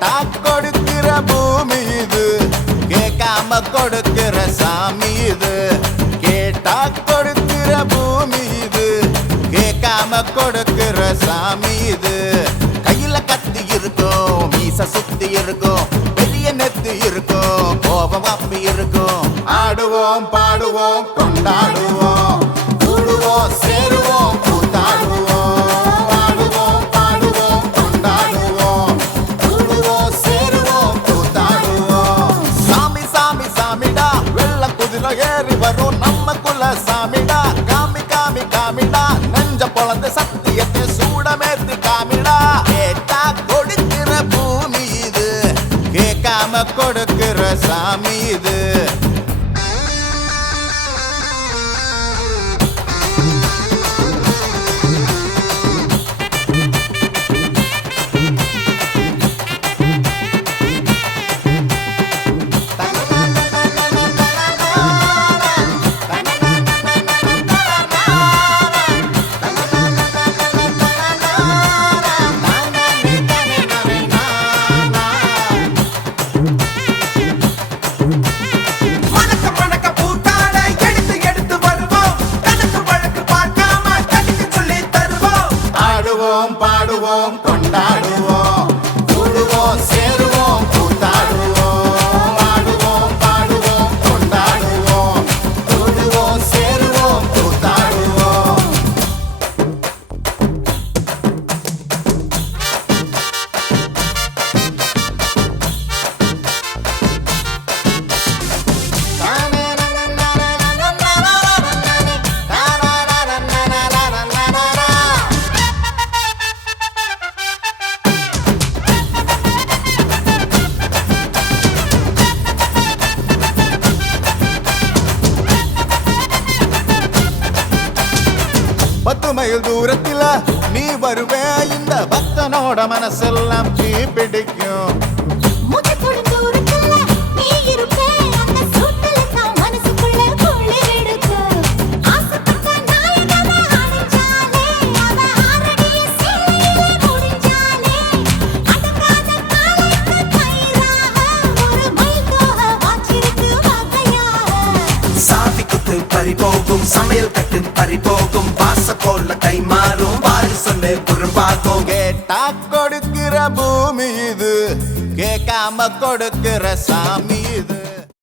கேட்டா கொடுக்கிற பூமி இது, கேட்காம கொடுக்கிற சாமி இது. கேட்டா கொடுக்கிற பூமி இது, கேட்காம கொடுக்கிற சாமி இது. கையில கத்தி இருக்கும், மீச சுத்தி இருக்கும், பெரிய நெத்தி இருக்கும், கோபம் அப்பி இருக்கும். ஆடுவோம் பாடுவோம் கொண்டாடுவோம், கூடுவோம் சேருவோம் கூத்தாடுவோம். ஆடுவோம் பாடுவோம் கொண்டாடுவோம், கூடுவோம் சேருவோம் கூத்தாடுவோம். சாமி சாமி சாமிடா, வெள்ள குதிரை ஏறி வரும் நம்ம குல சாமிடா. காமி காமி காமிடா, நெஞ்ச பொழந்து சத்தியத்தை சூடமேத்தி காமிடா. கேட்டா கொடுக்கிற பூமி இது, கேட்காம கொடுக்கிற சாமி இது. பாடுவோம் கொண்டாடுவோம், கூடுவோம் சேருவோம் கூத்தாடுவோம். ஆடுவோம் பாடுவோம் கொண்டாடுவோம், கூடுவோம் சேருவோம் கூத்தாடுவோம். பத்து மைல் தூரத்தில நீ வருவே, இந்த பக்தனோட மனசெல்லாம் தீ பிடிக்கும். பறிபோகும் சமையல் கட்டு பறிபோகும், வாச போல கை மாறும், வாரி சொல்லு குறும்பாகும். கேட்டா கொடுக்கிற பூமி இது, கேட்காம கொடுக்கிற சாமி இது.